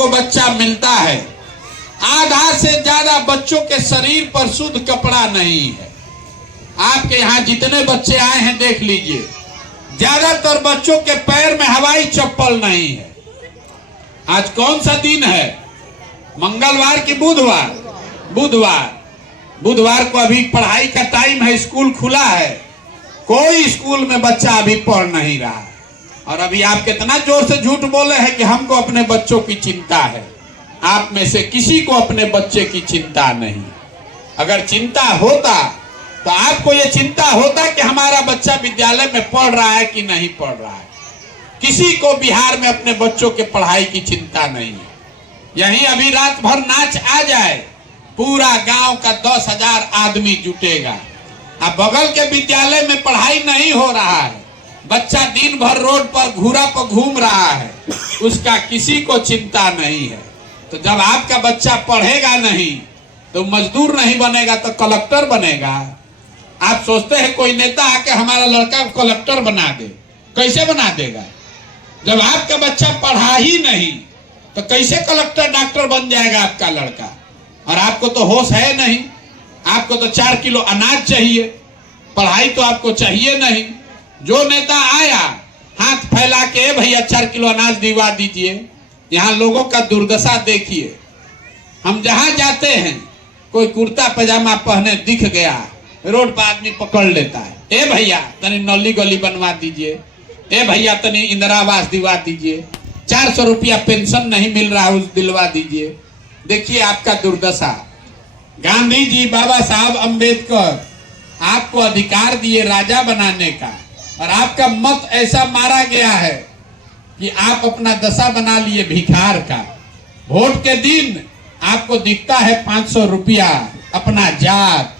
को बच्चा मिलता है, आधा से ज्यादा बच्चों के शरीर पर शुद्ध कपड़ा नहीं है। आपके यहाँ जितने बच्चे आए हैं देख लीजिए, ज्यादातर बच्चों के पैर में हवाई चप्पल नहीं है। आज कौन सा दिन है, मंगलवार की बुधवार? बुधवार को अभी पढ़ाई का टाइम है, स्कूल खुला है, कोई स्कूल में बच्चा अभी पढ़ नहीं रहा। और अभी आप कितना जोर से झूठ बोले हैं कि हमको अपने बच्चों की चिंता है। आप में से किसी को अपने बच्चे की चिंता नहीं। अगर चिंता होता तो आपको ये चिंता होता कि हमारा बच्चा विद्यालय में पढ़ रहा है कि नहीं पढ़ रहा है। किसी को बिहार में अपने बच्चों के पढ़ाई की चिंता नहीं है। यहीं अभी रात भर नाच आ जाए, पूरा गांव का 10,000 आदमी जुटेगा। अब बगल के विद्यालय में पढ़ाई नहीं हो रहा है, बच्चा दिन भर रोड पर घूरा पर घूम रहा है, उसका किसी को चिंता नहीं है। तो जब आपका बच्चा पढ़ेगा नहीं तो मजदूर नहीं बनेगा तो कलेक्टर बनेगा। आप सोचते हैं कोई नेता आके हमारा लड़का कलेक्टर बना दे, कैसे बना देगा? जब आपका बच्चा पढ़ा ही नहीं तो कैसे कलेक्टर डॉक्टर बन जाएगा आपका लड़का? और आपको तो होश है नहीं, आपको तो 4 किलो अनाज चाहिए, पढ़ाई तो आपको चाहिए नहीं। जो नेता आया हाथ फैला के भैया 4 किलो अनाज दिलवा दीजिए। यहाँ लोगों का दुर्दशा देखिए, हम जहां जाते हैं कोई कुर्ता पजामा पहने दिख गया, रोड पर आदमी पकड़ लेता है, ए भैया तनी नली गली बनवा दीजिए, ए भैया तनी इंदिरा आवास दिलवा दीजिए, 400 रुपया पेंशन नहीं मिल रहा है उस दिलवा दीजिए। देखिए आपका दुर्दशा। गांधी जी, बाबा साहब अम्बेडकर आपको अधिकार दिए राजा बनाने का, और आपका मत ऐसा मारा गया है कि आप अपना दशा बना लिए भिखार का। वोट के दिन आपको दिखता है 500 रुपया अपना जात,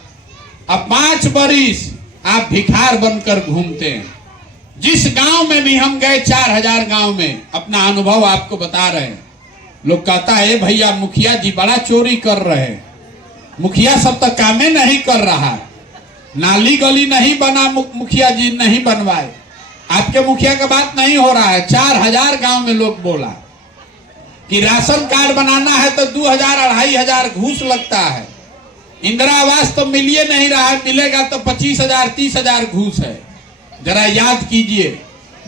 अब 5 बरिस आप भिखार बनकर घूमते हैं। जिस गांव में भी हम गए, 4000 गांव में, अपना अनुभव आपको बता रहे हैं। लोग कहता है भैया मुखिया जी बड़ा चोरी कर रहे हैं, मुखिया सब तक कामे नहीं कर रहा है, नाली गली नहीं बना, मुखिया जी नहीं बनवाए। आपके मुखिया का बात नहीं हो रहा है। 4000 गांव में लोग बोला कि राशन कार्ड बनाना है तो 2000-2500 घूस लगता है, इंदिरा आवास तो मिलिए नहीं रहा है, मिलेगा तो 25,000-30,000 घूस है। जरा याद कीजिए,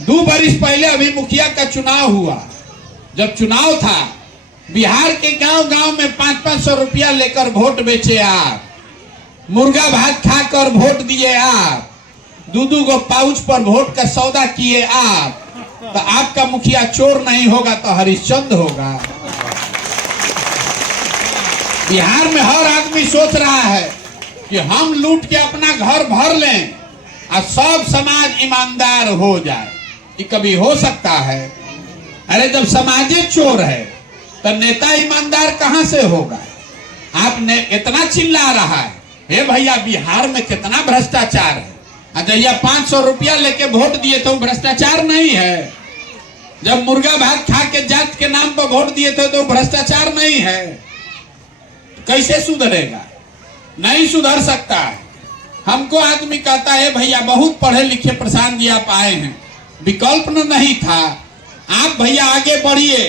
2 बरिस पहले अभी मुखिया का चुनाव हुआ। जब चुनाव था, बिहार के गांव गांव में 500-500 रुपया लेकर वोट बेचे आप, मुर्गा भात खाकर वोट दिए आप, 2-2 गो पाउच पर वोट का सौदा किए आप। तो आपका मुखिया चोर नहीं होगा तो हरिश्चंद्र होगा। बिहार में हर आदमी सोच रहा है कि हम लूट के अपना घर भर लें और सब समाज ईमानदार हो जाए। कि कभी हो सकता है? अरे जब समाज चोर है तो नेता ईमानदार कहां से होगा? आपने इतना चिल्ला रहा है, हे भैया बिहार में कितना भ्रष्टाचार है, जब 500 रुपया लेके वोट दिए तो भ्रष्टाचार नहीं है? जब मुर्गा भात खा के जात के नाम पर वोट दिए थे तो भ्रष्टाचार नहीं है? कैसे सुधरेगा? नहीं सुधर सकता है। हमको आदमी कहता है भैया बहुत पढ़े लिखे प्रशांत जी आप आए हैं, विकल्प नहीं था। आप भैया आगे बढ़िए,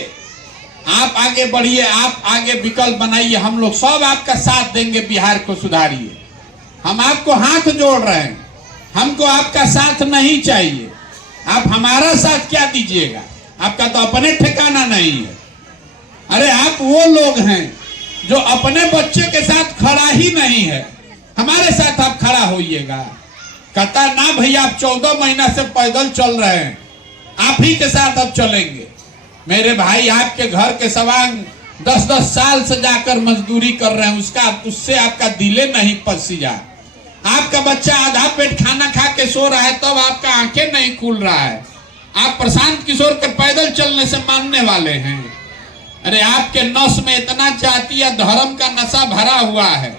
आप आगे बढ़िए, आप आगे विकल्प बनाइए, हम लोग सब आपका साथ देंगे, बिहार को सुधारिए। हम आपको हाथ जोड़ रहे हैं, हमको आपका साथ नहीं चाहिए। आप हमारा साथ क्या दीजिएगा? आपका तो अपने ठिकाना नहीं है। अरे आप वो लोग हैं जो अपने बच्चे के साथ खड़ा ही नहीं है, हमारे साथ आप खड़ा होइएगा। कहता ना भैया आप 14 महीना से पैदल चल रहे हैं, आप ही के साथ अब चलेंगे। मेरे भाई आपके घर के सवांग 10-10 साल से जाकर मजदूरी कर रहे हैं, उससे आपका दिले नहीं पसीजा। आपका बच्चा आधा पेट खाना खा के सो रहा है तब आपका आंखें नहीं खुल रहा है। आप प्रशांत किशोर के पैदल चलने से मानने वाले हैं? अरे आपके नस में इतना जातीय धर्म का नशा भरा हुआ है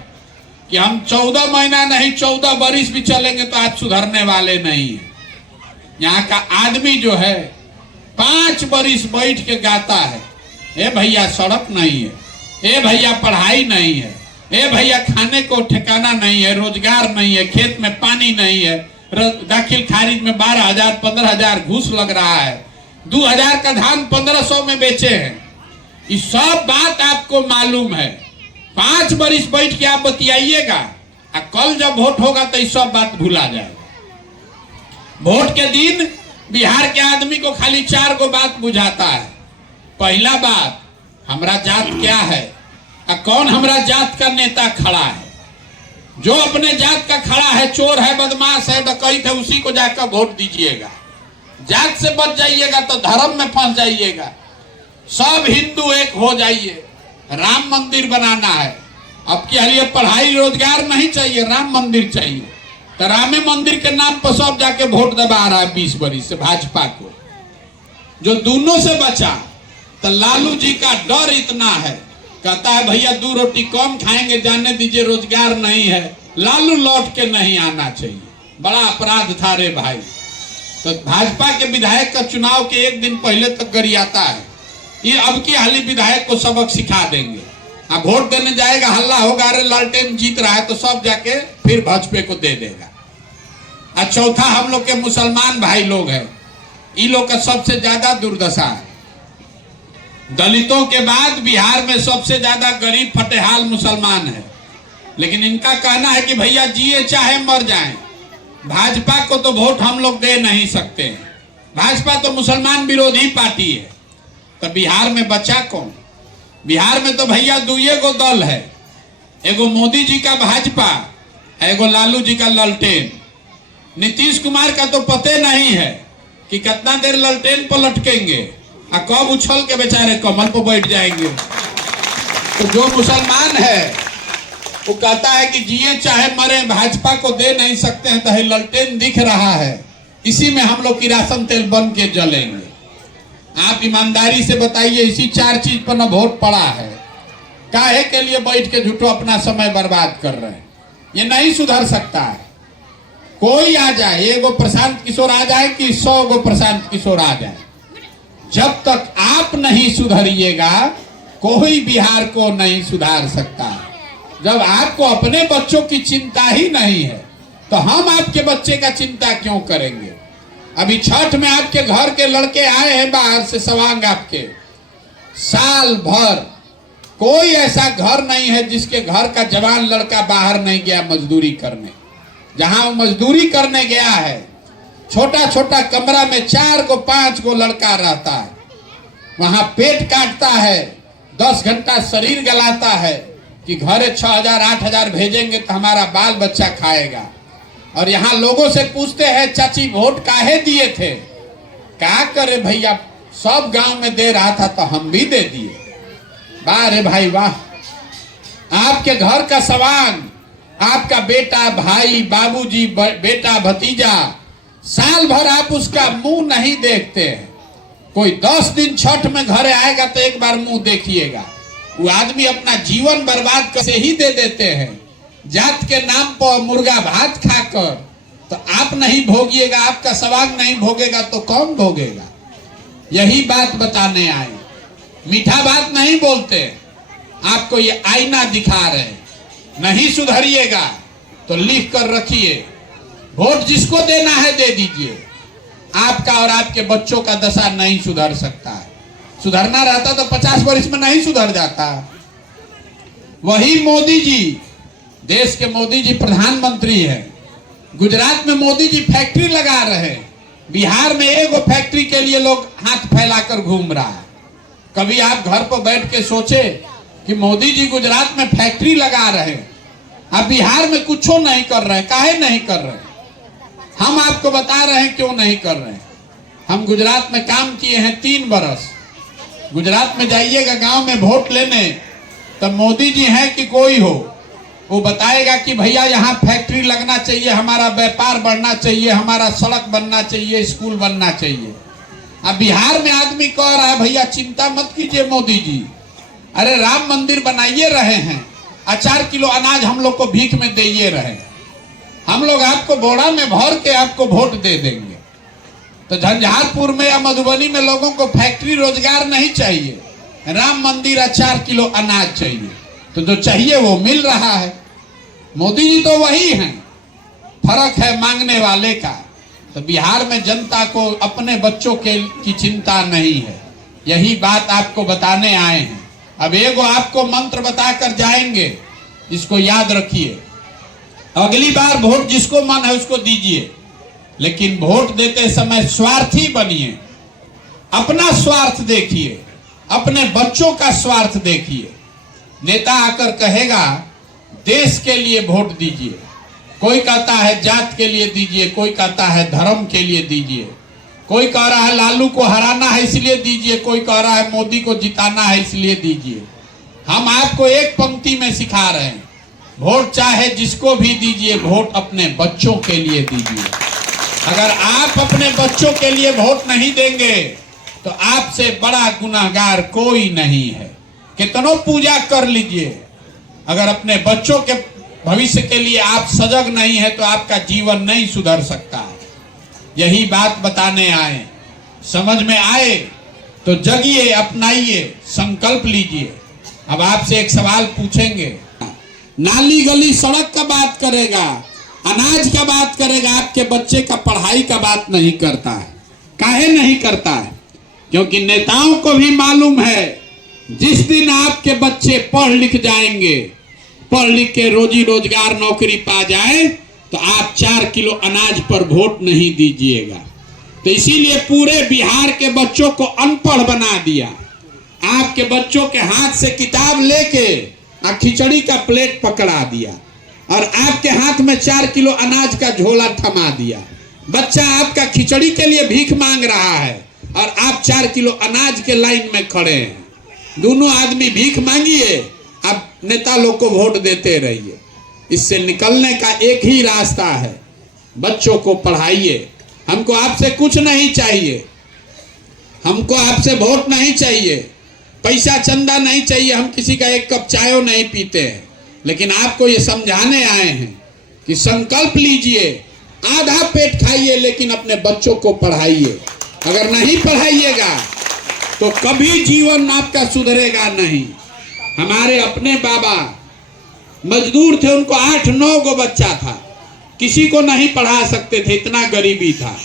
कि हम 14 महीना नहीं 14 बरिस भी चलेंगे तो आज सुधरने वाले नहीं है। यहाँ का आदमी जो है 5 बरिस बैठ के गाता है, ए भैया सड़क नहीं है, ए भैया पढ़ाई नहीं है, ए भैया खाने को ठिकाना नहीं है, रोजगार नहीं है, खेत में पानी नहीं है, दाखिल खारिज में 12,000 15,000 घूस लग रहा है, 2,000 का धान 1500 में बेचे हैं। ये सब बात आपको मालूम है। 5 बरिस बैठ के आप बतियाइएगा, और कल जब वोट होगा तो ये सब बात भुला जाएगा। वोट के दिन बिहार के आदमी को खाली 4 गो बात बुझाता है। पहला बात, हमारा जात क्या है और कौन हमारा जात का नेता खड़ा है। जो अपने जात का खड़ा है, चोर है, बदमाश है, डकैत है, उसी को जाकर वोट दीजिएगा। जात से बच जाइएगा तो धर्म में फंस जाइएगा। सब हिंदू एक हो जाइए। राम मंदिर बनाना है, अब के लिए पढ़ाई रोजगार नहीं चाहिए, राम मंदिर चाहिए। तो रामे मंदिर के नाम पर सब जाके वोट दबा रहा है 20 बरिस से भाजपा को। जो दोनों से बचा, तो लालू जी का डर इतना है, कहता है भैया 2 रोटी कम खाएंगे, जाने दीजिए, रोजगार नहीं है। लालू लौट के नहीं आना चाहिए, बड़ा अपराध था रे भाई। तो भाजपा के विधायक का चुनाव के 1 दिन पहले तक गरियाता है। ये अब की हाली विधायक को सबक सिखा देंगे। अब वोट देने जाएगा, हल्ला होगा, अरे लालटेन जीत रहा है, तो सब जाके फिर भाजपा को दे देगा। और चौथा, हम लोग के मुसलमान भाई लोग हैं, इन लोग का सबसे ज्यादा दुर्दशा है। दलितों के बाद बिहार में सबसे ज्यादा गरीब फटेहाल मुसलमान है। लेकिन इनका कहना है कि भैया जिए चाहे मर जाएं, भाजपा को तो वोट हम लोग दे नहीं सकते। भाजपा तो मुसलमान विरोधी पार्टी है। तो बिहार में बचा कौन? बिहार में तो भैया 2 गो दल है, एगो मोदी जी का भाजपा, एगो लालू जी का ललटेन। नीतीश कुमार का तो पते नहीं है कि कितना देर ललटेन पर लटकेंगे और कब उछल के बेचारे कमल पर बैठ जाएंगे। तो जो मुसलमान है वो कहता है कि जिए चाहे मरे, भाजपा को दे नहीं सकते हैं। तो ललटेन दिख रहा है, इसी में हम लोग किरासन तेल बन के जलेंगे। आप ईमानदारी से बताइए, इसी 4 चीज पर न वोट पड़ा है। काहे के लिए बैठ के झूठो अपना समय बर्बाद कर रहे हैं? ये नहीं सुधर सकता है। कोई आ जाए, 1 गो प्रशांत किशोर आ जाए कि 100 गो प्रशांत किशोर आ जाए, जब तक आप नहीं सुधरिएगा कोई बिहार को नहीं सुधार सकता। जब आपको अपने बच्चों की चिंता ही नहीं है तो हम आपके बच्चे का चिंता क्यों करेंगे? अभी छठ में आपके घर के लड़के आए हैं बाहर से, सवांग आपके। साल भर कोई ऐसा घर नहीं है जिसके घर का जवान लड़का बाहर नहीं गया मजदूरी करने। जहां वो मजदूरी करने गया है, छोटा छोटा कमरा में 4 गो 5 गो लड़का रहता है। वहां पेट काटता है, 10 घंटा शरीर गलाता है कि घरे 6000 8000 भेजेंगे तो हमारा बाल बच्चा खाएगा। और यहाँ लोगों से पूछते हैं, चाची वोट काहे दिए थे? क्या करे भैया, सब गांव में दे रहा था तो हम भी दे दिए। वाह रे भाई वाह। आपके घर का सवांग, आपका बेटा, भाई, बाबूजी, बेटा, भतीजा, साल भर आप उसका मुंह नहीं देखते हैं। कोई 10 दिन छठ में घरे आएगा तो एक बार मुंह देखिएगा। वो आदमी अपना जीवन बर्बाद कैसे ही दे देते हैं जात के नाम पर मुर्गा भात खाकर। तो आप नहीं भोगिएगा, आपका सवांग नहीं भोगेगा तो कौन भोगेगा? यही बात बताने आए, मीठा बात नहीं बोलते। आपको ये आईना दिखा रहे, नहीं सुधरिएगा तो लिख कर रखिए, वोट जिसको देना है दे दीजिए। आपका और आपके बच्चों का दशा नहीं सुधर सकता है। सुधरना रहता तो 50 वर्ष में नहीं सुधर जाता। वही मोदी जी, देश के मोदी जी प्रधानमंत्री है। गुजरात में मोदी जी फैक्ट्री लगा रहे हैं, बिहार में 1 गो फैक्ट्री के लिए लोग हाथ फैलाकर घूम रहा है। कभी आप घर पर बैठ के सोचे कि मोदी जी गुजरात में फैक्ट्री लगा रहे हैं, अब बिहार में कुछ नहीं कर रहे? काहे नहीं कर रहे? हम आपको बता रहे हैं क्यों नहीं कर रहे हैं। हम गुजरात में काम किए हैं 3 बरस। गुजरात में जाइएगा गांव में वोट लेने, तब मोदी जी हैं कि कोई हो, वो बताएगा कि भैया यहाँ फैक्ट्री लगना चाहिए, हमारा व्यापार बढ़ना चाहिए, हमारा सड़क बनना चाहिए, स्कूल बनना चाहिए। अब बिहार में आदमी कह रहा है भैया चिंता मत कीजिए मोदी जी, अरे राम मंदिर बनाइए रहे हैं, 4 किलो अनाज हम लोग को भीख में दे रहे, हम लोग आपको बोरा में भर के आपको वोट दे देंगे। तो झंझारपुर में या मधुबनी में लोगों को फैक्ट्री रोजगार नहीं चाहिए, राम मंदिर और 4 किलो अनाज चाहिए। तो जो चाहिए वो मिल रहा है। मोदी जी तो वही हैं, फर्क है मांगने वाले का। तो बिहार में जनता को अपने बच्चों की चिंता नहीं है। यही बात आपको बताने आए हैं। अब एगो आपको मंत्र बताकर जाएंगे, इसको याद रखिए। अगली बार वोट जिसको मन है उसको दीजिए, लेकिन वोट देते समय स्वार्थी बनिए। अपना स्वार्थ देखिए, अपने बच्चों का स्वार्थ देखिए। नेता आकर कहेगा देश के लिए वोट दीजिए, कोई कहता है जात के लिए दीजिए, कोई कहता है धर्म के लिए दीजिए, कोई कह रहा है लालू को हराना है इसलिए दीजिए, कोई कह रहा है मोदी को जिताना है इसलिए दीजिए। हम आपको एक पंक्ति में सिखा रहे हैं, वोट चाहे जिसको भी दीजिए, वोट अपने बच्चों के लिए दीजिए। अगर आप अपने बच्चों के लिए वोट नहीं देंगे तो आपसे बड़ा गुनहगार कोई नहीं है। कितनों पूजा कर लीजिए, अगर अपने बच्चों के भविष्य के लिए आप सजग नहीं है तो आपका जीवन नहीं सुधर सकता है। यही बात बताने आए। समझ में आए तो जगिए, अपनाइए, संकल्प लीजिए। अब आपसे एक सवाल पूछेंगे, नाली गली सड़क का बात करेगा, अनाज का बात करेगा, आपके बच्चे का पढ़ाई का बात नहीं करता है। काहे नहीं करता है? क्योंकि नेताओं को भी मालूम है जिस दिन आपके बच्चे पढ़ लिख जाएंगे, पढ़ लिख के रोजी रोजगार नौकरी पा जाए, तो आप 4 किलो अनाज पर वोट नहीं दीजिएगा। तो इसीलिए पूरे बिहार के बच्चों को अनपढ़ बना दिया। आपके बच्चों के हाथ से किताब लेके खिचड़ी का प्लेट पकड़ा दिया और आपके हाथ में 4 किलो अनाज का झोला थमा दिया। बच्चा आपका खिचड़ी के लिए भीख मांग रहा है और आप 4 किलो अनाज के लाइन में खड़े हैं। दोनों आदमी भीख मांगिए, आप नेता लोग को वोट देते रहिए। इससे निकलने का एक ही रास्ता है, बच्चों को पढ़ाइए। हमको आपसे कुछ नहीं चाहिए, हमको आपसे वोट नहीं चाहिए, पैसा चंदा नहीं चाहिए, हम किसी का एक कप चाय नहीं पीते हैं। लेकिन आपको ये समझाने आए हैं कि संकल्प लीजिए, आधा पेट खाइए लेकिन अपने बच्चों को पढ़ाइए। अगर नहीं पढ़ाइएगा तो कभी जीवन आपका सुधरेगा नहीं। हमारे अपने बाबा मजदूर थे, उनको 8-9 गो बच्चा था, किसी को नहीं पढ़ा सकते थे, इतना गरीबी था।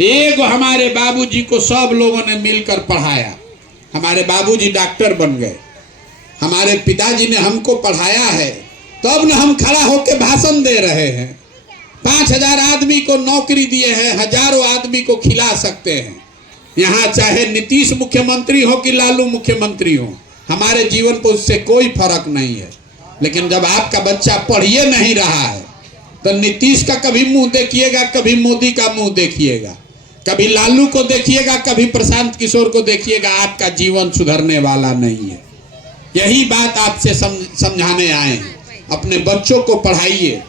एक हमारे बाबूजी को सब लोगों ने मिलकर पढ़ाया। हमारे बाबूजी डॉक्टर बन गए। हमारे पिताजी ने हमको पढ़ाया है, तब न हम खड़ा होकर भाषण दे रहे हैं। 5000 आदमी को नौकरी दिए हैं, हजारों आदमी को खिला सकते हैं। यहाँ चाहे नीतीश मुख्यमंत्री हो कि लालू मुख्यमंत्री हो, हमारे जीवन पर उससे कोई फर्क नहीं है। लेकिन जब आपका बच्चा पढ़िए नहीं रहा है तो नीतीश का कभी मुंह देखिएगा, कभी मोदी का मुंह देखिएगा, कभी लालू को देखिएगा, कभी प्रशांत किशोर को देखिएगा, आपका जीवन सुधरने वाला नहीं है। यही बात आपसे समझाने आए हैं। अपने बच्चों को पढ़ाइए।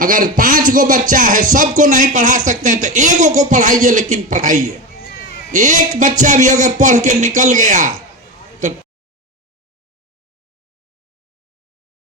अगर 5 गो बच्चा है, सबको नहीं पढ़ा सकते हैं तो एगो को पढ़ाइए, लेकिन पढ़ाइए। एक बच्चा भी अगर पढ़ के निकल गया